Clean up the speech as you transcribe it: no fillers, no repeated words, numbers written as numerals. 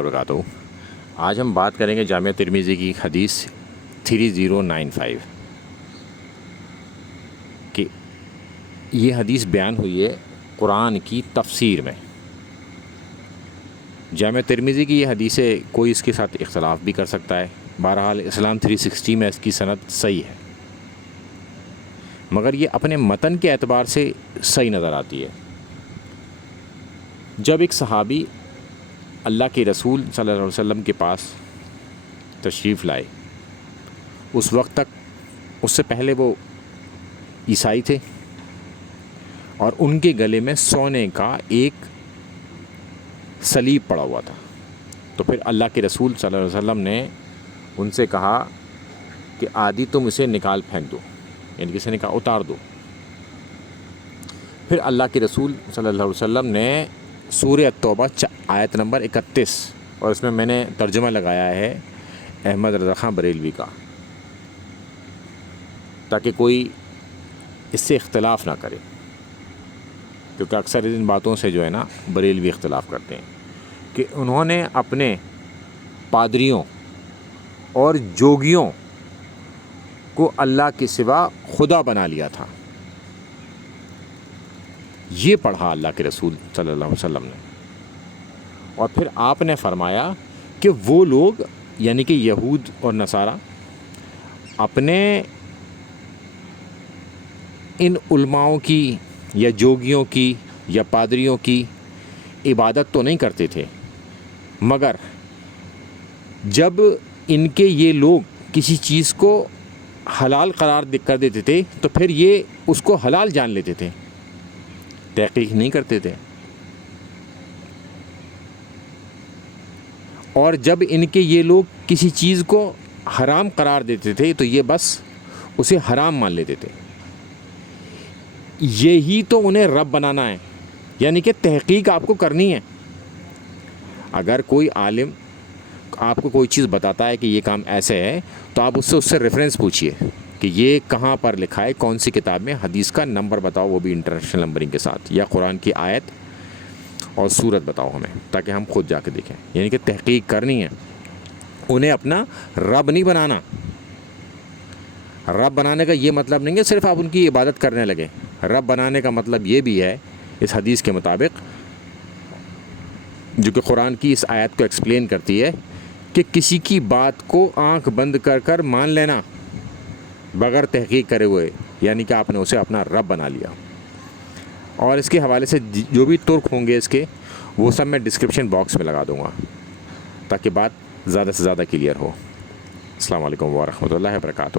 وبرکاتہ۔ آج ہم بات کریں گے جامعہ ترمذی کی حدیث 3095 کہ یہ حدیث بیان ہوئی ہے قرآن کی تفسیر میں۔ جامعہ ترمذی کی یہ حدیث ہے، کوئی اس کے ساتھ اختلاف بھی کر سکتا ہے، بہرحال اسلام 360 میں اس کی سند صحیح ہے، مگر یہ اپنے متن کے اعتبار سے صحیح نظر آتی ہے۔ جب ایک صحابی اللہ کے رسول صلی اللہ علیہ وسلم کے پاس تشریف لائے، اس وقت تک اس سے پہلے وہ عیسائی تھے اور ان کے گلے میں سونے کا ایک صلیب پڑا ہوا تھا۔ تو پھر اللہ کے رسول صلی اللہ علیہ وسلم نے ان سے کہا کہ آدھی تم اسے نکال پھینک دو، یعنی کسی نے کہا اتار دو۔ پھر اللہ کے رسول صلی اللہ علیہ وسلم نے سورہ التوبہ آیت نمبر 31، اور اس میں نے ترجمہ لگایا ہے احمد رضا خان بریلوی کا، تاکہ کوئی اس سے اختلاف نہ کرے، کیونکہ اکثر ان باتوں سے جو ہے نا بریلوی اختلاف کرتے ہیں، کہ انہوں نے اپنے پادریوں اور جوگیوں کو اللہ کے سوا خدا بنا لیا تھا۔ یہ پڑھا اللہ کے رسول صلی اللہ علیہ وسلم نے، اور پھر آپ نے فرمایا کہ وہ لوگ یعنی کہ یہود اور نصارہ اپنے ان علماؤں کی یا جوگیوں کی یا پادریوں کی عبادت تو نہیں کرتے تھے، مگر جب ان کے یہ لوگ کسی چیز کو حلال قرار کر دیتے تھے تو پھر یہ اس کو حلال جان لیتے تھے، تحقیق نہیں کرتے تھے، اور جب ان کے یہ لوگ کسی چیز کو حرام قرار دیتے تھے تو یہ بس اسے حرام مان لیتے تھے۔ یہی تو انہیں رب بنانا ہے، یعنی کہ تحقیق آپ کو کرنی ہے۔ اگر کوئی عالم آپ کو کوئی چیز بتاتا ہے کہ یہ کام ایسے ہے تو آپ اس سے ریفرنس پوچھئے کہ یہ کہاں پر لکھا ہے، کون سی کتاب میں، حدیث کا نمبر بتاؤ، وہ بھی انٹرنیشنل نمبرنگ کے ساتھ، یا قرآن کی آیت اور سورت بتاؤ ہمیں، تاکہ ہم خود جا کے دیکھیں۔ یعنی کہ تحقیق کرنی ہے، انہیں اپنا رب نہیں بنانا۔ رب بنانے کا یہ مطلب نہیں ہے صرف آپ ان کی عبادت کرنے لگے، رب بنانے کا مطلب یہ بھی ہے اس حدیث کے مطابق، جو کہ قرآن کی اس آیت کو ایکسپلین کرتی ہے، کہ کسی کی بات کو آنکھ بند کر کر مان لینا بغیر تحقیق کرے ہوئے، یعنی کہ آپ نے اسے اپنا رب بنا لیا۔ اور اس کے حوالے سے جو بھی ترک ہوں گے اس کے، وہ سب میں ڈسکرپشن باکس میں لگا دوں گا تاکہ بات زیادہ سے زیادہ کلیئر ہو۔ السلام علیکم ورحمۃ اللہ وبرکاتہ۔